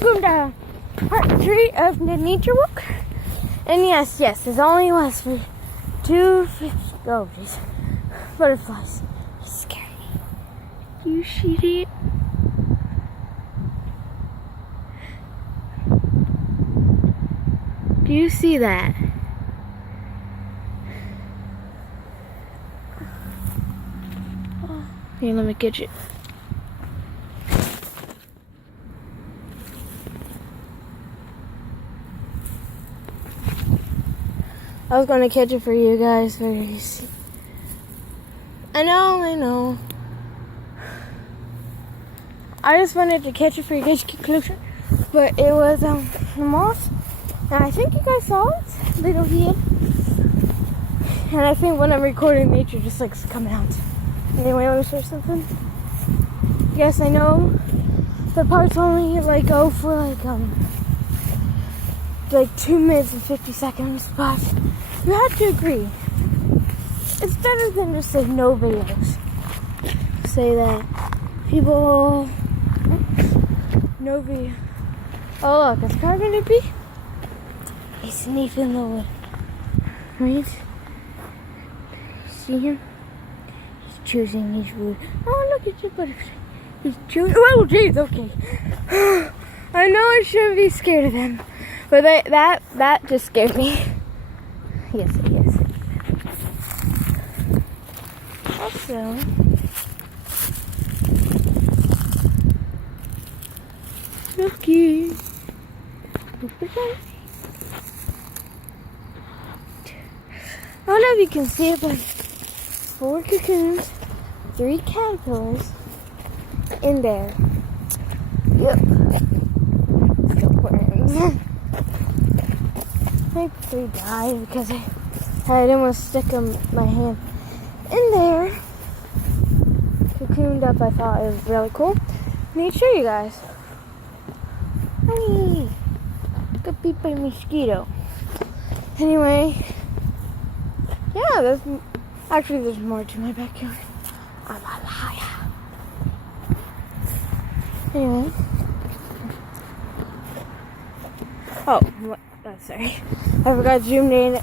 welcome to part 3 of the nature walk. And yes, this only lasts for 250. Oh, jeez. Butterflies. You scared me. Do you see it? Do you see that? Here, let me catch it. I was gonna catch it for you guys, but you see. I know. I just wanted to catch it for you guys' conclusion, but it was a moth, and I think you guys saw it, little head. And I think when I'm recording, nature just likes to come out. Anyway, let me show something. Yes, I know the parts only go for 2 minutes and 50 seconds, but you have to agree. It's better than just say no videos. Say that people no video. Oh look, it's probably gonna be a sniff in the wood. Right? See him? He's choosing his wood. Oh look, it's a butterfly. He's choosing. Oh jeez, okay. I know I shouldn't be scared of them. But that just scared me. Yes, it is. Also, looky. I don't know if you can see it, but 4 cocoons, 3 caterpillars in there. Yep. Silkworms. I think 3 died because I didn't want to stick my hand in there. Cocooned up, I thought it was really cool. I need to show you guys. Honey, got beat by a mosquito. Anyway, yeah, there's more to my backyard. I'm a liar. Anyway. Oh, what? Oh, sorry. I forgot to zoom in